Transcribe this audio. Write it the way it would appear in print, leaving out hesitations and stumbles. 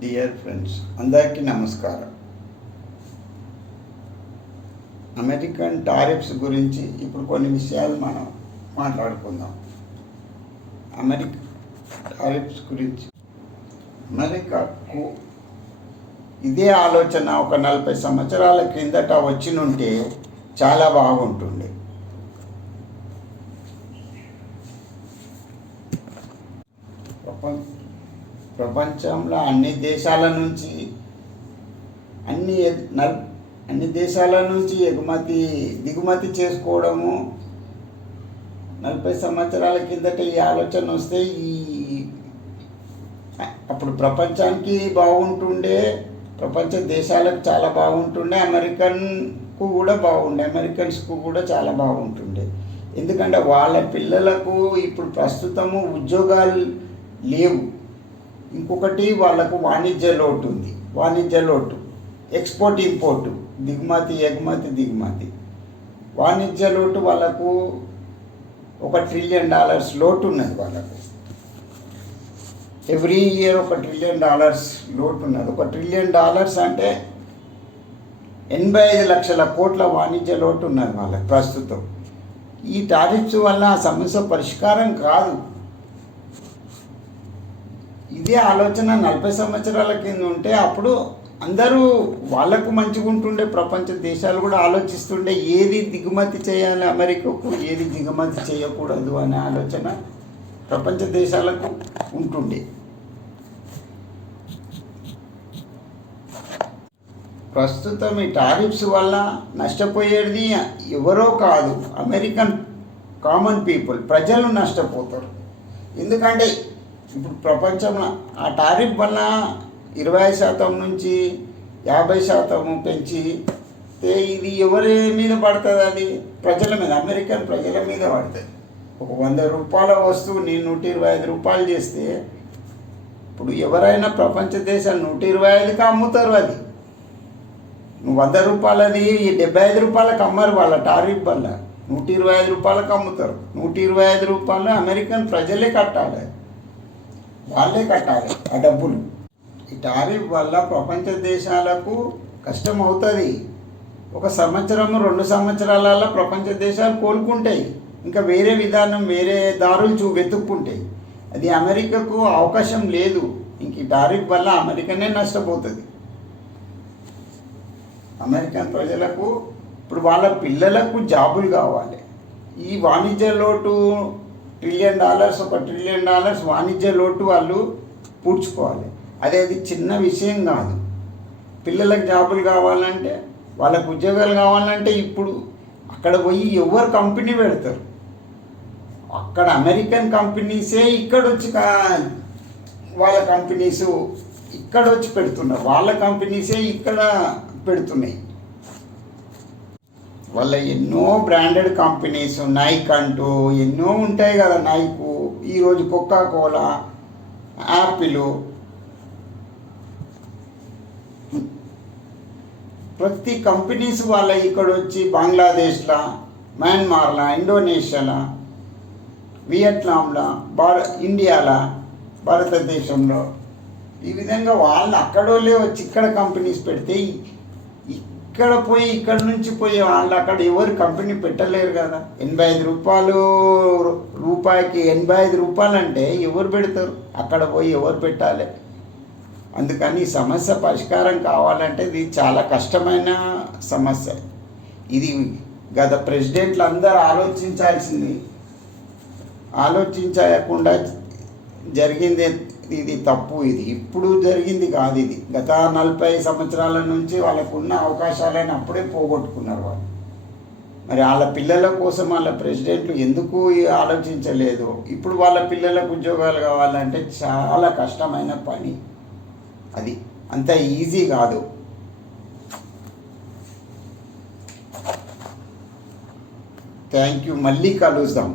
Dear friends, అందరికీ నమస్కారం. American tariffs గురించి ఇప్పుడు కొన్ని విషయాలు మనం మాట్లాడుకుందాం. అమెరికా టారిఫ్స్ గురించి అమెరికాకు ఇదే ఆలోచన ఒక 40 సంవత్సరాల క్రిందట వచ్చినుంటే చాలా బాగుంటుండే. ప్రపంచంలో అన్ని దేశాల నుంచి దిగుమతి చేసుకోవడము 40 సంవత్సరాల కిందట ఈ ఆలోచన వస్తే అప్పుడు ప్రపంచానికి బాగుంటుండే, ప్రపంచ దేశాలకు చాలా బాగుంటుండే, అమెరికన్స్కు కూడా చాలా బాగుంటుండే. ఎందుకంటే వాళ్ళ పిల్లలకు ఇప్పుడు ప్రస్తుతము ఉద్యోగాలు లేవు. ఇంకొకటి వాళ్ళకు వాణిజ్య లోటు, ఎక్స్పోర్ట్ ఇంపోర్టు, దిగుమతి. వాణిజ్య లోటు వాళ్ళకు $1 ట్రిలియన్ లోటు ఉన్నది. వాళ్ళకు ఎవ్రీ ఇయర్ $1 ట్రిలియన్ లోటు ఉన్నది. $1 ట్రిలియన్ అంటే 85 లక్షల కోట్ల వాణిజ్య లోటు ఉన్నది వాళ్ళకి ప్రస్తుతం. ఈ టారిఫ్స్ వల్ల ఆ సమస్య పరిష్కారం కాదు. ఇదే ఆలోచన 40 సంవత్సరాల కింద ఉంటే అప్పుడు అందరూ వాళ్ళకు మంచిగా ఉంటుండే, ప్రపంచ దేశాలు కూడా ఆలోచిస్తుండే ఏది దిగుమతి చేయాలి అమెరికాకు, ఏది దిగుమతి చేయకూడదు అనే ఆలోచన ప్రపంచ దేశాలకు ఉంటుండే. ప్రస్తుతం ఈ టారిఫ్స్ వల్ల నష్టపోయేది ఎవరో కాదు, అమెరికన్ కామన్ పీపుల్, ప్రజలు నష్టపోతారు. ఎందుకంటే ఇప్పుడు ప్రపంచంలో ఆ టారిఫ్ వల్ల 20% నుంచి 50% పెంచి ఇది ఎవరి మీద పడుతుంది? అది ప్రజల మీద, అమెరికన్ ప్రజల మీద పడుతుంది. ఒక $100 వస్తువు నేను $125 చేస్తే ఇప్పుడు ఎవరైనా ప్రపంచ దేశాలు $125కి అమ్ముతారు. అది నువ్వు $100 $75 అమ్మరు. వాళ్ళ టారిఫ్ వల్ల $125 అమ్ముతారు. $125 అమెరికన్ ప్రజలే కట్టాలి, వాళ్ళే కట్టాలి ఆ డబ్బులు. ఈ టారిఫ్ వల్ల ప్రపంచ దేశాలకు కష్టం అవుతుంది. 1 సంవత్సరం 2 సంవత్సరాలలో ప్రపంచ దేశాలు కోలుకుంటాయి, ఇంకా వేరే విధానం, వేరే దారులు వెతుక్కుంటాయి. అది అమెరికాకు అవకాశం లేదు. ఇంక ఈ టారిఫ్ వల్ల అమెరికానే నష్టపోతుంది. అమెరికన్ ప్రజలకు ఇప్పుడు వాళ్ళ పిల్లలకు జాబులు కావాలి. ఈ వాణిజ్య లోటు $1 ట్రిలియన్, $1 ట్రిలియన్ వాణిజ్య లోటు వాళ్ళు పూడ్చుకోవాలి. అది చిన్న విషయం కాదు. పిల్లలకు జాబులు కావాలంటే, వాళ్ళకు ఉద్యోగాలు కావాలంటే ఇప్పుడు అక్కడ పోయి ఎవరు కంపెనీ పెడతారు? అక్కడ అమెరికన్ కంపెనీసే ఇక్కడ వచ్చి వాళ్ళ కంపెనీస్ ఇక్కడ వచ్చి పెడుతున్నారు, వాళ్ళ కంపెనీసే ఇక్కడ పెడుతున్నాయి. వాళ్ళ ఎన్నో బ్రాండెడ్ కంపెనీస్, నైక్ అంటూ ఎన్నో ఉంటాయి కదా. నైకు, ఈరోజు కోకా-కోలా, యాపిల్, ప్రతి కంపెనీస్ వాళ్ళ ఇక్కడ వచ్చి బంగ్లాదేశ్లో, మయన్మార్లో, ఇండోనేషియాలో, వియత్నాంలో, ఇండియాలో, భారతదేశంలో ఈ విధంగా వాళ్ళు అక్కడోళ్ళే వచ్చి ఇక్కడ కంపెనీస్ పెడితే ఇక్కడ నుంచి పోయి వాళ్ళు అక్కడ ఎవరు కంపెనీ పెట్టలేరు కదా. రూపాయికి $85 అంటే ఎవరు పెడతారు? అక్కడ పోయి ఎవరు పెట్టాలి? అందుకని ఈ సమస్య పరిష్కారం కావాలంటే ఇది చాలా కష్టమైన సమస్య. ఇది గత ప్రెసిడెంట్లు అందరూ ఆలోచించకుండా జరిగింది. ఇది తప్పు. ఇది ఇప్పుడు జరిగింది కాదు. ఇది గత 40 సంవత్సరాల నుంచి వాళ్ళకున్న అవకాశాలను అప్పుడే పోగొట్టుకున్నారు వాళ్ళు. మరి వాళ్ళ పిల్లల కోసం వాళ్ళ ప్రెసిడెంట్లు ఎందుకు ఆలోచించలేదు? ఇప్పుడు వాళ్ళ పిల్లలకు ఉద్యోగాలు కావాలంటే చాలా కష్టమైన పని. అది అంత ఈజీ కాదు. Thank you. మళ్ళీ కలుద్దాం.